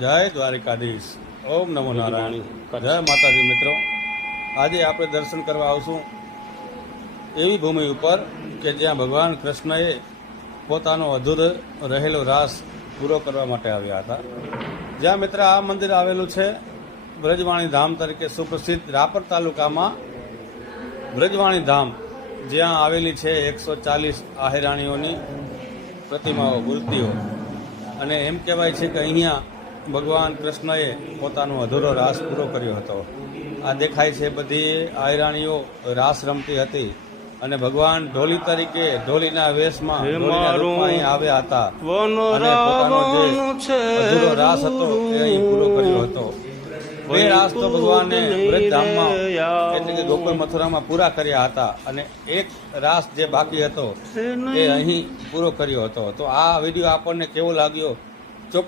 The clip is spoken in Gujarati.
જય દ્વારિકાધીશ. ઓમ નમો નારાયણ. જય માતાજી. મિત્રો, આજે આપણે દર્શન કરવા આવશું એવી ભૂમિ ઉપર કે જ્યાં ભગવાન કૃષ્ણએ પોતાનો અધૂરો રહેલો રાસ પૂરો કરવા માટે આવ્યા હતા. જ્યાં મિત્ર આ મંદિર આવેલું છે બ્રજવાણી ધામ તરીકે સુપ્રસિદ્ધ રાપર તાલુકામાં બ્રજવાણી ધામ, જ્યાં આવેલી છે 140 આહેરાણીઓની પ્રતિમાઓ, મૂર્તિઓ. અને એમ કહેવાય છે કે અહીંયા ભગવાન કૃષ્ણએ પોતાનો અધૂરો રાસ પૂરો કર્યો હતો. આ દેખાય છે બધી આયરાણીઓ રાસ રમતી હતી અને ભગવાન ઢોલી તરીકે ઢોલીના વેશમાં ઢોલીના રૂપમાં અહીં આવ્યા હતા અને પોતાનો જે અધૂરો રાસ હતો એ અહીં પૂરો કર્યો હતો. બે રાસ તો ભગવાને બ્રજધામમાં એટલે કે ગોકુળ મથુરામાં પૂરા કર્યા હતા અને એક રાસ જે બાકી હતો એ અહીં પૂરો કર્યો હતો. તો આ વિડીયો આપણને કેવો લાગ્યો ચોક્કસ